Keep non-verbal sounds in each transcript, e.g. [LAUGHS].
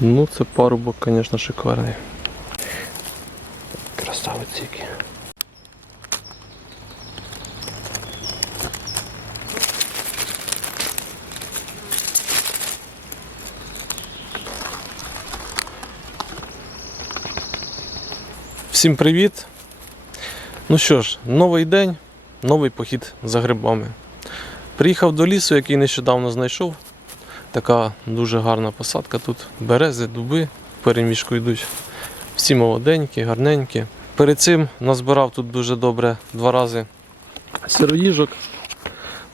Ну, це парубок, звісно, шикарний. Красавець який. Всім привіт! Ну що ж, новий день, новий похід за грибами. Приїхав до лісу, який нещодавно знайшов. Така дуже гарна посадка тут. Берези, дуби в переміжку йдуть. Всі молоденькі, гарненькі. Перед цим назбирав тут дуже добре два рази сироїжок.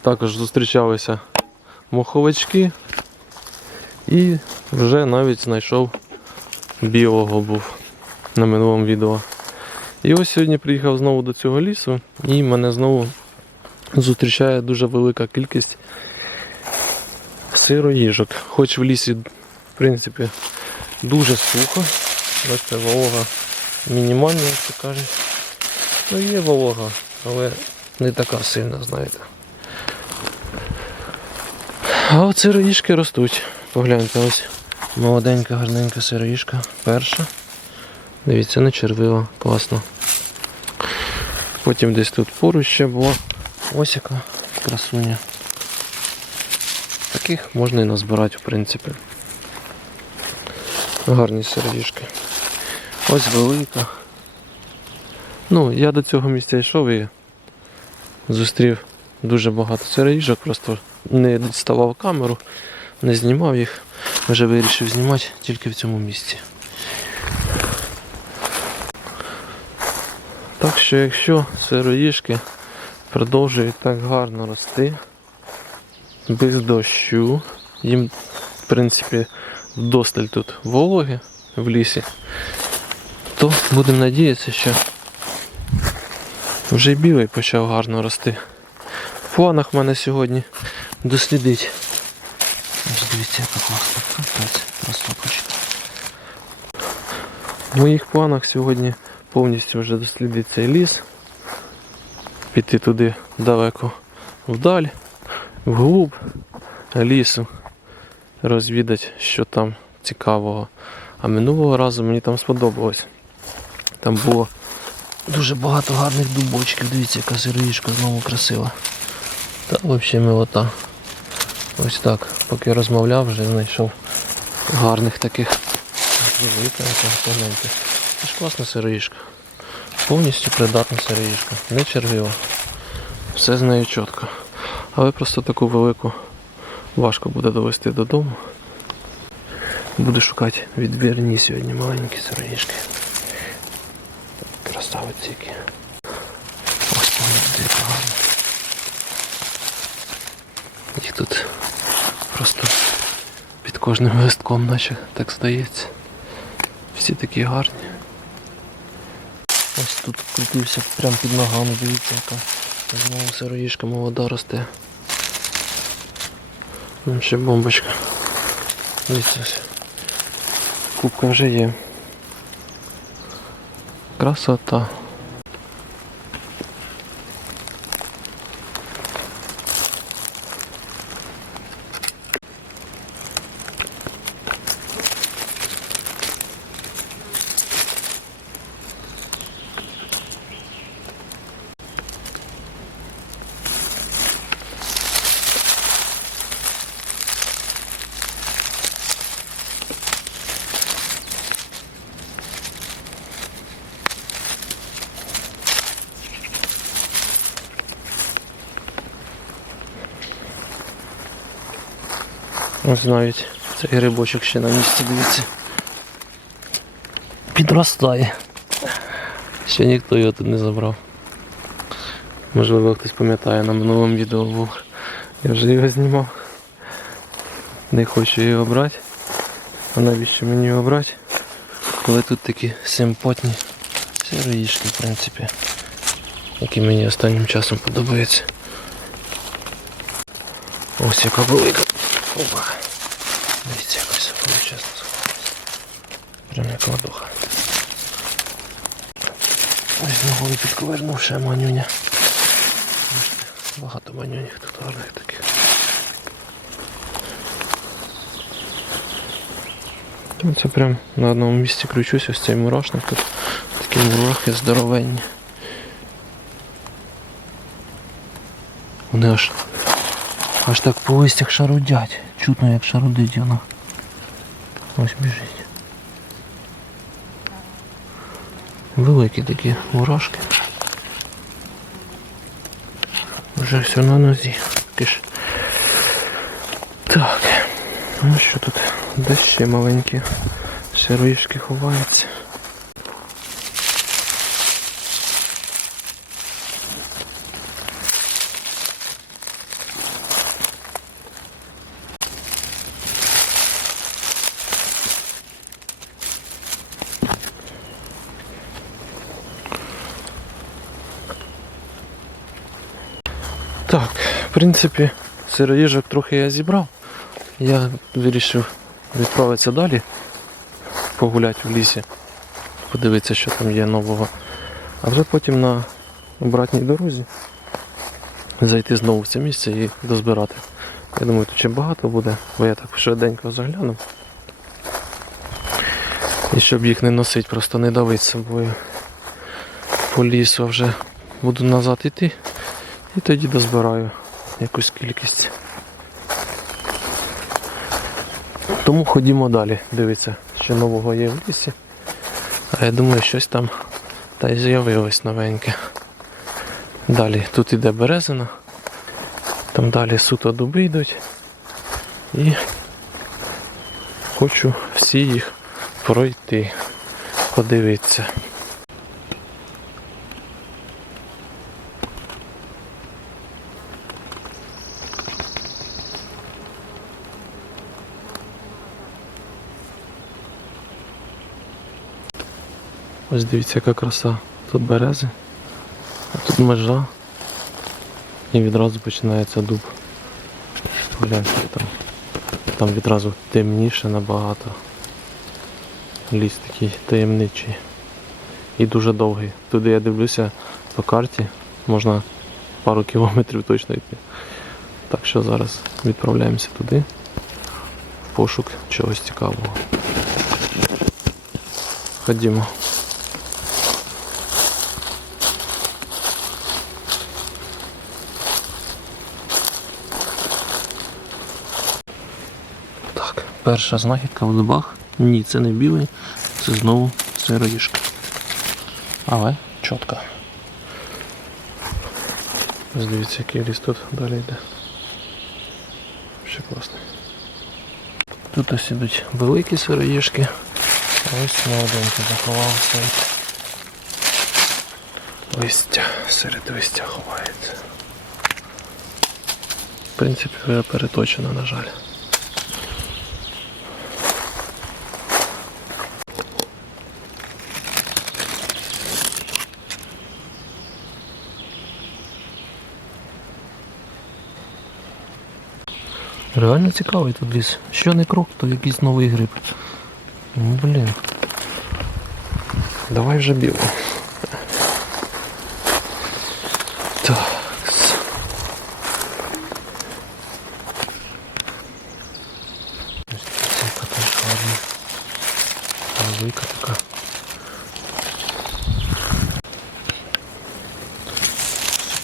Також зустрічалися моховички. І вже навіть знайшов білого був на минулому відео. І ось сьогодні приїхав знову до цього лісу і мене знову зустрічає дуже велика кількість сироїжок. Хоч в лісі, в принципі, дуже сухо. Бачите, волога мінімальна, як то кажуть. Ну є волога, але не така сильна, знаєте. А от сироїжки ростуть. Погляньте, ось молоденька, гарненька сироїжка. Перша. Дивіться, не червива, класно. Потім десь тут поруч ще була ось яка красуня. Таких можна і назбирати, в принципі. Гарні сироїжки. Ось велика. Ну, я до цього місця йшов і зустрів дуже багато сироїжок, просто не діставав камеру, не знімав їх. Вже вирішив знімати тільки в цьому місці. Так що якщо сироїжки продовжують так гарно рости, без дощу, їм в принципі вдосталь тут вологи в лісі, то будемо надіятися, що вже білий почав гарно рости. В планах в мене сьогодні дослідить. Дивіться, яка класна капець. В моїх планах сьогодні повністю вже дослідити цей ліс, піти туди далеко вдаль, вглуб лісу, розвідати, що там цікавого. А минулого разу мені там сподобалось. Там було дуже багато гарних дубочків. Дивіться, яка сироїшка знову красива. Та взагалі милота. Ось так, поки розмовляв, вже знайшов гарних таких. Це ж класна сироїшка. Повністю придатна сироїшка. Не червива. Все з чітко. Але просто таку велику важко буде довести додому. Буду шукати відбірні сьогодні маленькі сироїшки. Красавиці які. Ось погляньте, яка гарна. Їх тут просто під кожним листком, наче так здається. Всі такі гарні. Ось тут крутився прямо під ногами, дивіться, яка знову сироїшка молода росте. Ще бомбочка. Дивіться. Кубка вже є. Красота. Ось навіть цей грибочок ще на місці, дивіться. Підростає. Ще ніхто його тут не забрав. Можливо, хтось пам'ятає, на минулому відео був. Я вже його знімав. Не хочу його брати. А навіщо мені його брати? Коли тут такі симпотні сироїшки, в принципі, які мені останнім часом подобаються. Ось яка велика. Опа. Дивіться, як ось величезно сховалася. Прям як ладуха. Ось ногою підковернув ще манюня. Багато манюнів тут гарних таких. Ну, Це прям на одному місці кручусь, ось цей мурашник тут. Такі мурахи здоровенні. Вони аж аж так по листях шарудять. Чутно як шарудить воно. Ось біжить. Великі такі мурашки. Вже все на нозі. Такі. Так. Ну що тут? Де ще маленькі сироїшки ховаються. Так, в принципі, сироїжок трохи я зібрав. Я вирішив відправитися далі, погуляти в лісі, подивитися, що там є нового. А вже потім на обратній дорозі зайти знову в це місце і дозбирати. Я думаю, тут ще багато буде, бо я так швиденько заглянув. І щоб їх не носити, просто не давити собою по лісу, а вже буду назад іти і тоді дозбираю якусь кількість. Тому ходімо далі. Дивіться, що нового є в лісі. А я думаю, щось там та й з'явилось новеньке. Далі тут іде березина, там далі суто дуби йдуть. І хочу всі їх пройти, подивитися. Ось дивіться, яка краса. Тут берези, а тут межа. І відразу починається дуб. Гляньте там. Там відразу темніше набагато. Ліс такий таємничий. І дуже довгий. Туди я дивлюся по карті, можна пару кілометрів точно йти. Так що зараз відправляємося туди в пошук чогось цікавого. Ходімо. Перша знахідка в дубах. Ні, це не білий, це знову сироїшка. Але чітко. Ось дивіться, який ліс тут далі йде. Ще класно. Тут ось ідуть великі сироїшки. Ось молоденький заховався. Листя, серед листя ховається. В принципі, вже переточено, на жаль. Реально цікавий тут ліс. Що не крок, то якийсь новий гриб. Ну, блін. Давай вже біло. Так. Ось ця теж гарна. Велика така.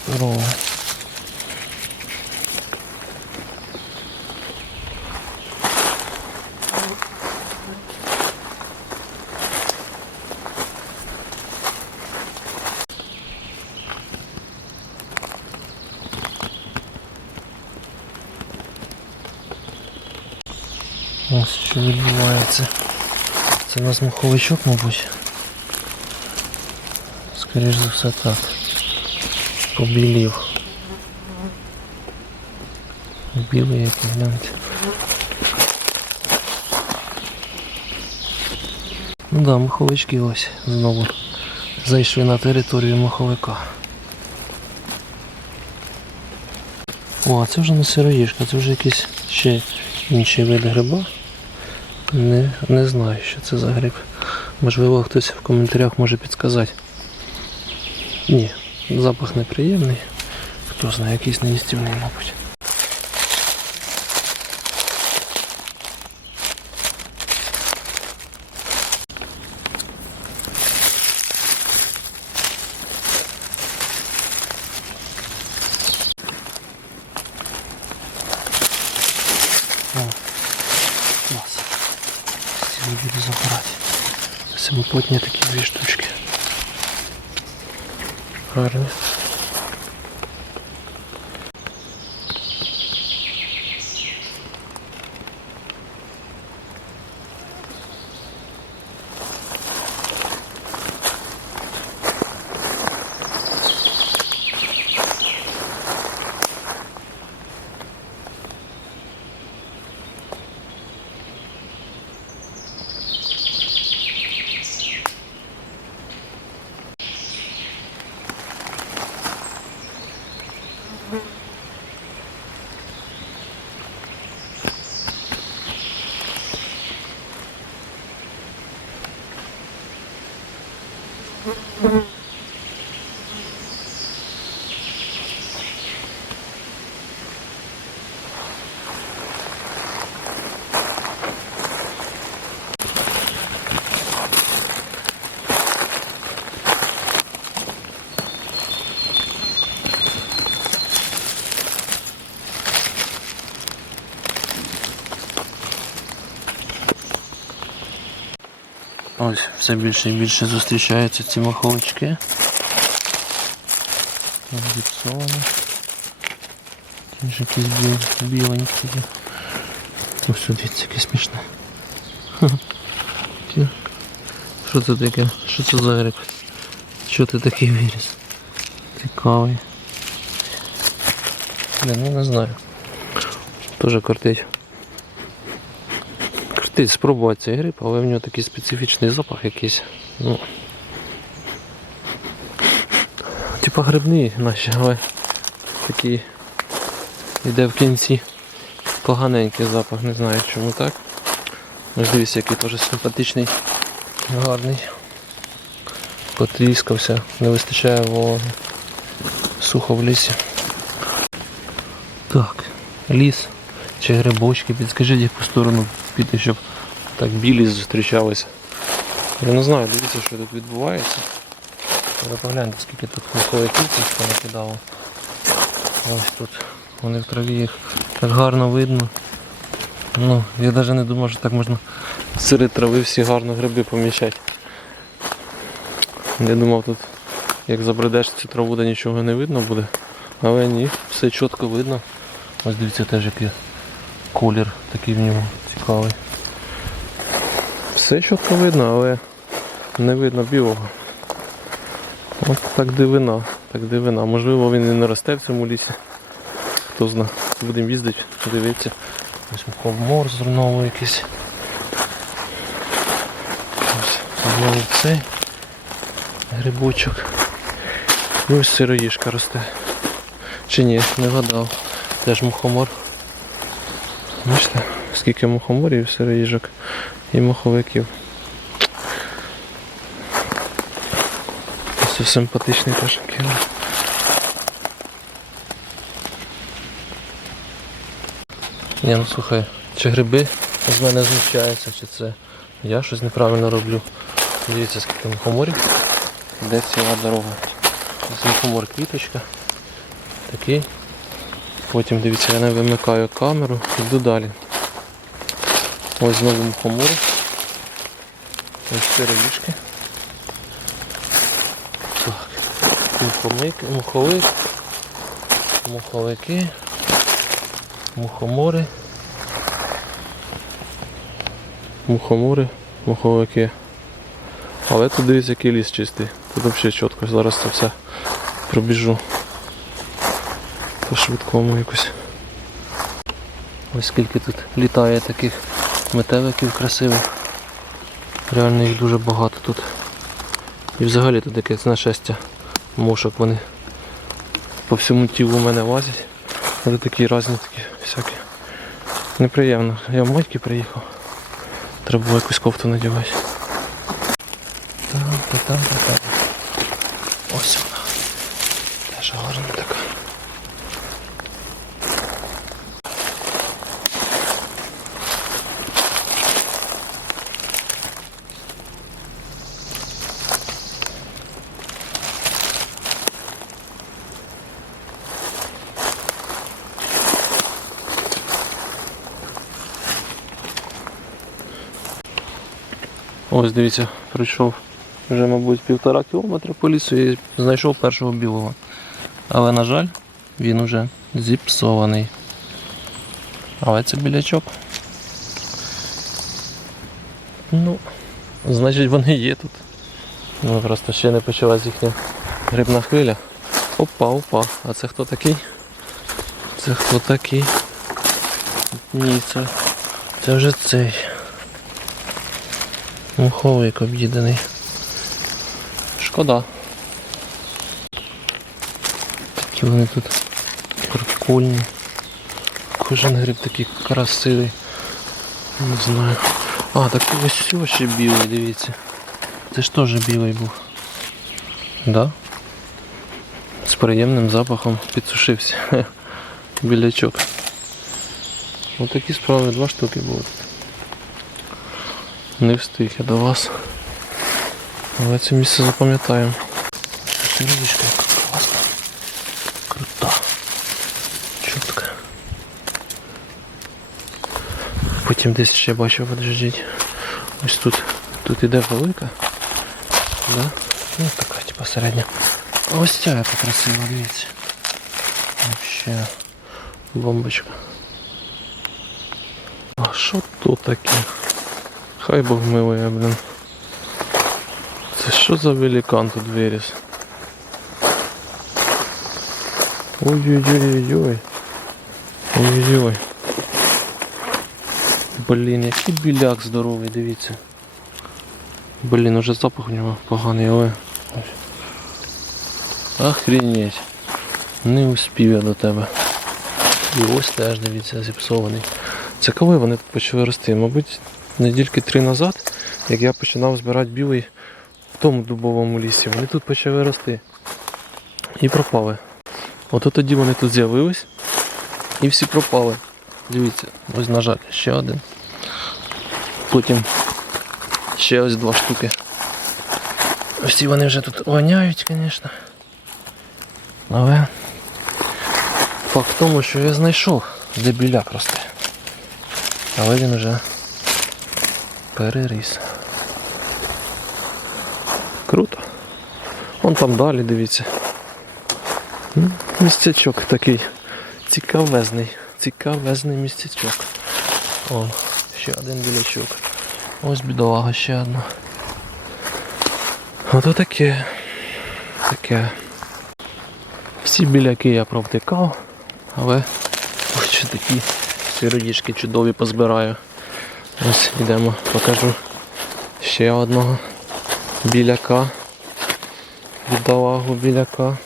Здорово. Ось що відбувається. Це у маховичок, мабуть. Скоріш за все так. Побілів. Білий який, гляньте. Ну да, маховички ось знову зайшли на територію маховика. О, а це вже не сироїшка, це вже якийсь ще інший вид гриба. Не, не знаю, що це за гриб. Можливо, хтось в коментарях може підказати. Ні, запах неприємний. Хто знає, якийсь неїстівний, мабуть. Самопотні такі дві штучки. Гарні. Ось все більше і більше зустрічаються ці маховички. Зіпсовані. Ті ж якісь біл, біленькі. Ось тут дивіться, яке смішне. [LAUGHS] Що це таке? Що це за гриб? Що ти такий виріс? Цікавий. Блін, ну не знаю. Тоже кортить. Кортить спробувати цей гриб, але в нього такий специфічний запах якийсь. Ну. Типа грибний наші, але такий йде в кінці. Поганенький запах, не знаю чому так. Ось який теж симпатичний, гарний. Потріскався, не вистачає вологи. Сухо в лісі. Так, ліс чи грибочки, підскажіть, яку сторону піти, щоб так білі зустрічалися. Я не знаю, дивіться, що тут відбувається. Але погляньте, скільки тут маховиків це накидало. Ось тут. Вони в траві їх так гарно видно. Ну, я навіть не думав, що так можна серед трави всі гарно гриби поміщати. Я думав тут, як забредеш цю траву, де нічого не видно буде. Але ні, все чітко видно. Ось дивіться теж який колір такий в нього цікавий. Все чітко видно, але не видно білого. От так дивина, так дивина. Можливо він і не росте в цьому лісі. Хто зна. Будемо їздити, дивитися. Ось мухомор знову якийсь. Ось знову цей грибочок. І ось сироїшка росте. Чи ні, не вгадав. Теж мухомор. Бачите, скільки мухоморів, і сироїжок і муховиків. Ось це симпатичний теж кіло. Ні, ну слухай, чи гриби з мене знущаються, чи це я щось неправильно роблю. Дивіться, скільки мухоморів. Де ціла дорога. Ось мухомор квіточка. Такий. Потім дивіться, я не вимикаю камеру, йду далі. Ось знову мухомори. Ось сироїшки. Так. Мухомик, муховик. Муховики. Мухомори. Мухомори, муховики. Але тут дивіться, який ліс чистий. Тут взагалі чітко. Зараз це все пробіжу. По швидкому якось. Ось скільки тут літає таких метеликів красивих. Реально їх дуже багато тут. І взагалі тут якесь нашестя мошок вони по всьому тілу у мене лазять. Але такі різні такі всякі. Неприємно. Я в майки приїхав. Треба було якусь кофту надівати. Там, Ось дивіться, пройшов вже, мабуть, півтора кілометра по лісу і знайшов першого білого. Але, на жаль, він уже зіпсований. Але це білячок. Ну, значить вони є тут. Ну просто ще не почалась їхня грибна хвиля. Опа, опа. А це хто такий? Це хто такий? Ні, це, це вже цей. Муховик об'їдений. Шкода. Такі вони тут прикольні. Кожен гриб такий красивий. Не знаю. А, так ось цього ще білий, дивіться. Це ж теж білий був. Да? З приємним запахом підсушився. [LAUGHS] Білячок. Ось такі справи, два штуки тут. Не встиг я до вас. Але це місце запам'ятаємо. Середочка яка класна. Крута. Чітка. Потім десь ще бачив, подождіть. Ось тут. Тут іде велика. Да? Ну така, типа середня. А ось ця яка красива, дивіться. Вообще бомбочка. А що тут таке? Хай Бог милує, блін. Це що за великан тут виріс? Ой-ой-ой-ой-ой. Ой-ой-ой. Блін, який біляк здоровий, дивіться. Блін, уже запах у нього поганий, але. Охренеть. Не успів я до тебе. І ось теж дивіться, зіпсований. Це коли вони почали рости? Мабуть, недільки три назад, як я починав збирати білий в тому дубовому лісі, вони тут почали рости. І пропали. От тоді вони тут з'явились і всі пропали. Дивіться, ось на жаль, ще один. Потім ще ось два штуки. Ці вони вже тут воняють, звісно. Але факт в тому, що я знайшов, де біляк росте. Але він вже переріс. Круто. Вон там далі, дивіться. Містячок такий цікавезний. Цікавезний містячок. О, ще один білячок. Ось бідолага ще одна. Ото таке. Таке. Всі біляки я провтикав, але ось такі сиродіжки чудові позбираю. Ось йдемо, покажу ще одного біляка. Бідолагу біляка.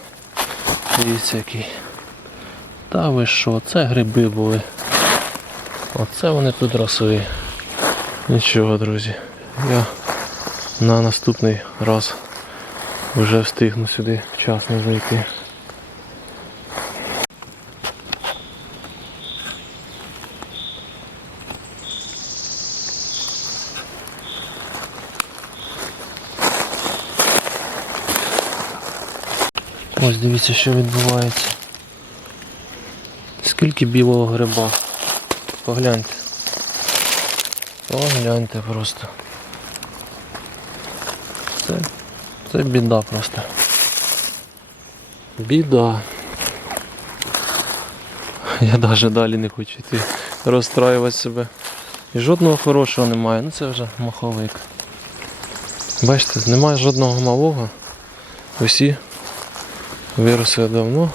Дивіться який. Та ви що, це гриби були. Оце вони тут росли. Нічого, друзі. Я на наступний раз вже встигну сюди вчасно зайти. Ось дивіться, що відбувається. Скільки білого гриба. Погляньте. Погляньте просто. Це, це біда просто. Біда. Я навіть далі не хочу йти розстраювати себе. І жодного хорошого немає, ну це вже маховик. Бачите, немає жодного малого. Усі виросли давно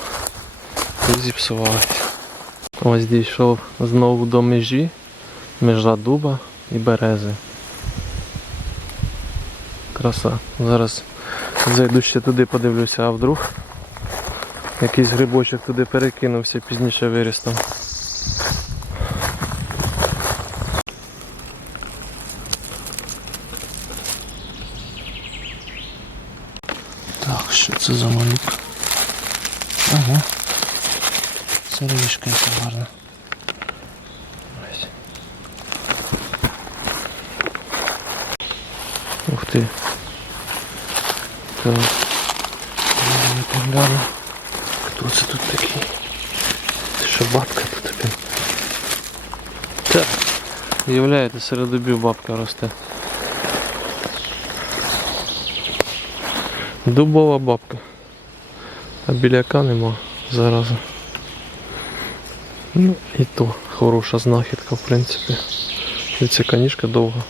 і зіпсувалися. Ось дійшов знову до межі, межа дуба і берези. Краса. Зараз зайду ще туди подивлюся, а вдруг якийсь грибочок туди перекинувся, пізніше виріс. Так, що це за малюк? Ага. Сирішка яка. Ось. Ух ти. Так. Гляну. Хто це тут такий? Це що бабка тут така? Так. Уявляєте, серед дубів бабка росте. Дубова бабка. А біляка нема зараза. Ну і то хороша знахідка, в принципі. Дивіться, канішка довга.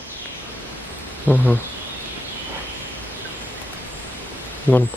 Ага. Норм.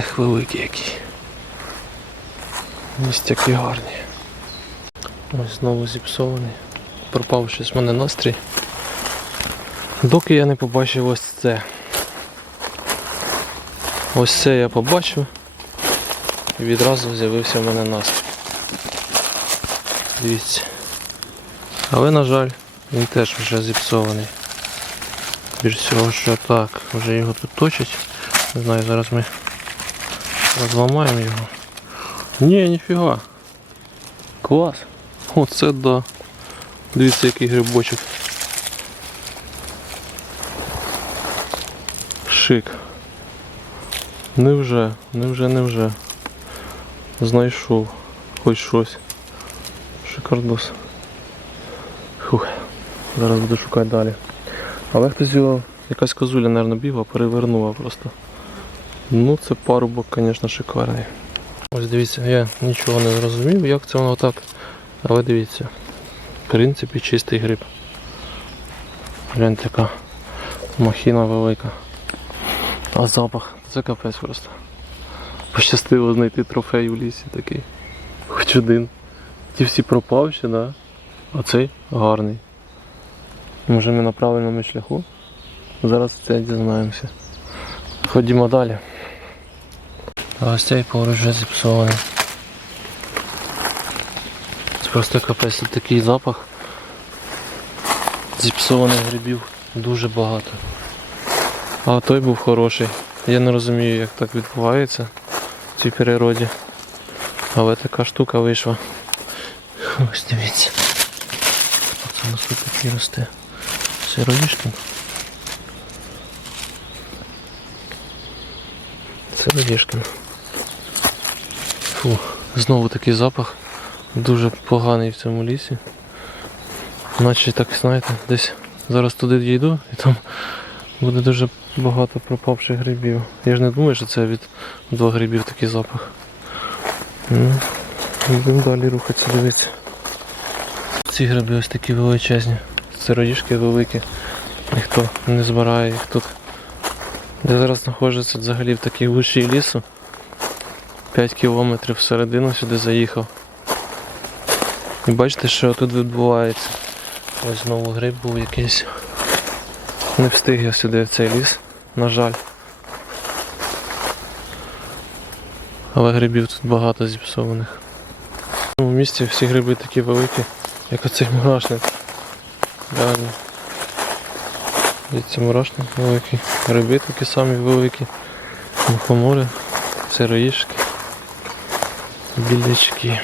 Ех, великий який. Ось такі гарні. Ось знову зіпсований. Пропав щось в мене настрій. Доки я не побачив ось це. Ось це я побачив. І відразу з'явився в мене настрій. Дивіться. Але, на жаль, він теж вже зіпсований. Більш всього, що так, вже його тут точать. Не знаю, зараз ми розламаємо його. Ні, ніфіга. Клас. Оце да. Дивіться, який грибочок. Шик. Невже, невже, невже. Знайшов хоч щось. Шикардос. Фух. Зараз буду шукати далі. Але хтось його, якась козуля, мабуть, бігла, перевернула просто. Ну це парубок, звісно, шикарний. Ось дивіться, я нічого не зрозумів, як це воно так. Але дивіться. В принципі, чистий гриб. Гляньте, яка махіна велика. А запах, це капець просто. Пощастило знайти трофей у лісі такий. Хоч один. Ті всі пропавші, да? А цей гарний. Може ми на правильному шляху? Зараз це дізнаємося. Ходімо далі. А ось цей поруч вже зіпсований. Це просто капець такий запах. Зіпсованих грибів дуже багато. А той був хороший. Я не розумію, як так відбувається в цій природі. Але така штука вийшла. Ось дивіться. Оце у нас тут такий росте. Сироїшкин. Сироїшкин. Фу, знову такий запах. Дуже поганий в цьому лісі. Наче так, знаєте, десь зараз туди дійду і там буде дуже багато пропавших грибів. Я ж не думаю, що це від двох грибів такий запах. Ну, Будемо далі рухатися, дивитися. Ці гриби ось такі величезні. Сироїшки великі. Ніхто не збирає їх тут. Я зараз знаходжуся взагалі в такій гущі лісу. 5 кілометрів всередину сюди заїхав. І бачите, що тут відбувається. Ось знову гриб був якийсь. Не встиг я сюди в цей ліс, на жаль. Але грибів тут багато зіпсованих. В цьому місці всі гриби такі великі, як оцей мурашник. Реально. Дивіться, мурашник великий. Гриби такі самі великі. Мухомори, сироїшки, білячки.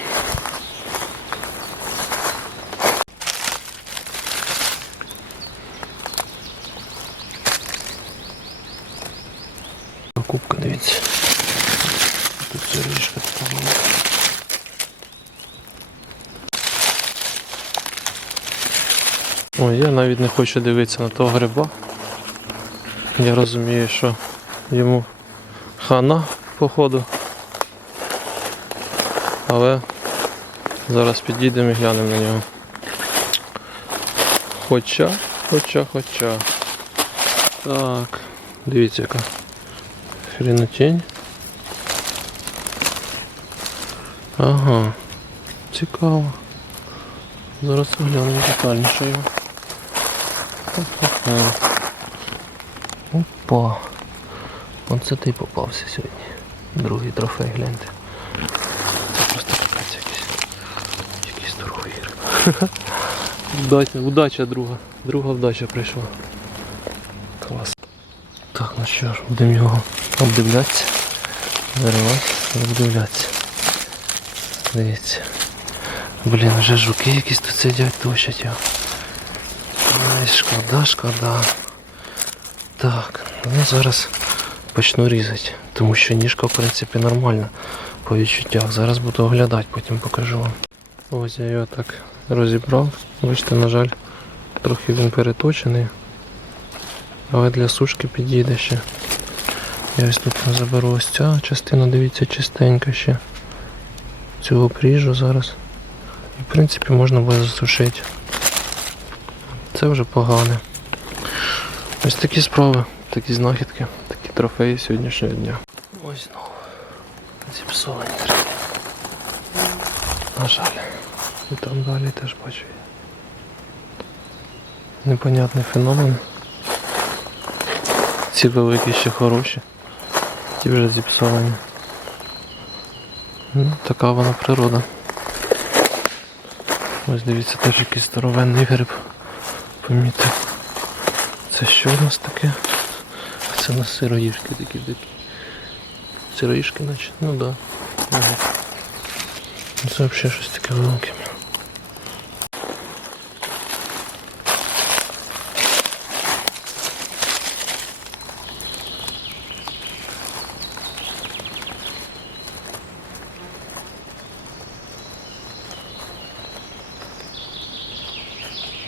Кубка, дивіться. Тут сироїшка така велика. Ой, я навіть не хочу дивитися на того гриба. Я розумію, що йому хана походу. Але зараз підійдемо і глянемо на нього. Хоча, хоча, хоча. Так, дивіться яка хренотень. Ага, цікаво. Зараз оглянемо детальніше його. Опа. Оце ти попався сьогодні. Другий трофей, гляньте. Це просто капець якийсь. Якийсь здоровий гриб. [LAUGHS] Удача, удача друга. Друга вдача прийшла. Клас. Так, ну що ж, будемо його обдивлятися. І обдивлятися. Дивіться. Блін, вже жуки якісь тут сидять, точать його. Ай, шкода, шкода. Так, ну зараз почну різати, тому що ніжка в принципі нормальна по відчуттях. Зараз буду оглядати, потім покажу вам. Ось я його так розібрав. Бачите, на жаль, трохи він переточений. Але для сушки підійде ще. Я ось тут заберу ось ця частина, дивіться, чистенька ще. Цю обріжу зараз. І в принципі можна буде засушити. Це вже погане. Ось такі справи, такі знахідки, такі трофеї сьогоднішнього дня. Ось знову. Зіпсовані. На жаль. І там далі теж бачу. Непонятний феномен. Ці великі ще хороші. Ті вже зіпсовані. Ну, така вона природа. Ось дивіться, теж якийсь здоровенний гриб. Помітив. Це що у нас таке? Це у нас сироїшки такі дикі. Сироїшки наче? Ну да. Ага. Ну, Це взагалі щось таке велике.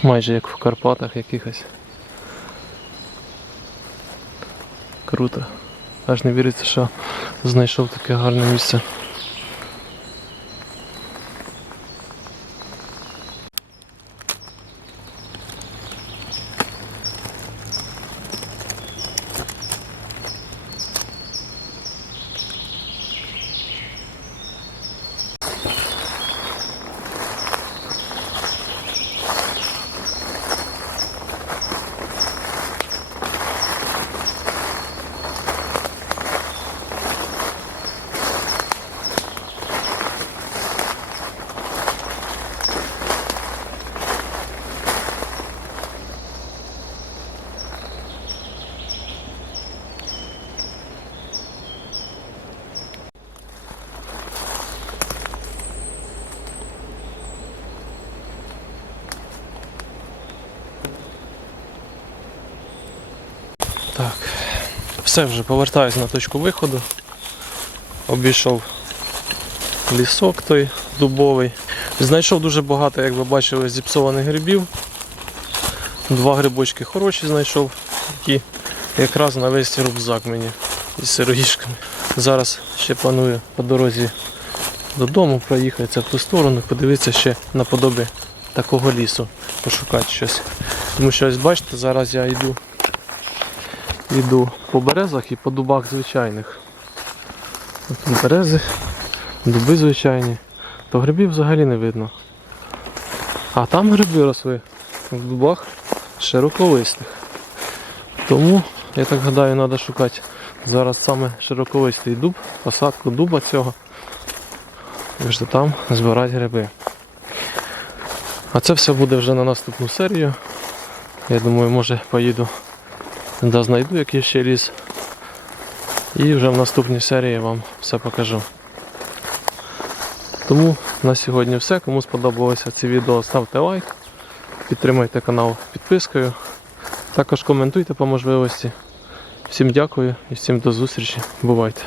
Майже як в Карпатах якихось. Круто. Аж не віриться, що знайшов таке гарне місце. Все вже повертаюсь на точку виходу. Обійшов лісок той дубовий. Знайшов дуже багато, як ви бачили, зіпсованих грибів. Два грибочки хороші знайшов, які якраз на весь рюкзак мені із сироїшками. Зараз ще планую по дорозі додому проїхатися в ту сторону, подивитися ще наподобі такого лісу, пошукати щось. Тому що ось бачите, зараз я йду Йду по березах і по дубах звичайних. От берези, дуби звичайні, то грибів взагалі не видно. А там гриби росли в дубах широковистих. Тому, я так гадаю, треба шукати зараз саме широковистий дуб, посадку дуба цього. І вже там збирати гриби. А це все буде вже на наступну серію. Я думаю, може поїду де знайду який ще ліс. І вже в наступній серії я вам все покажу. Тому на сьогодні все. Кому сподобалося це відео, ставте лайк, підтримайте канал підпискою. Також коментуйте по можливості. Всім дякую і всім до зустрічі. Бувайте!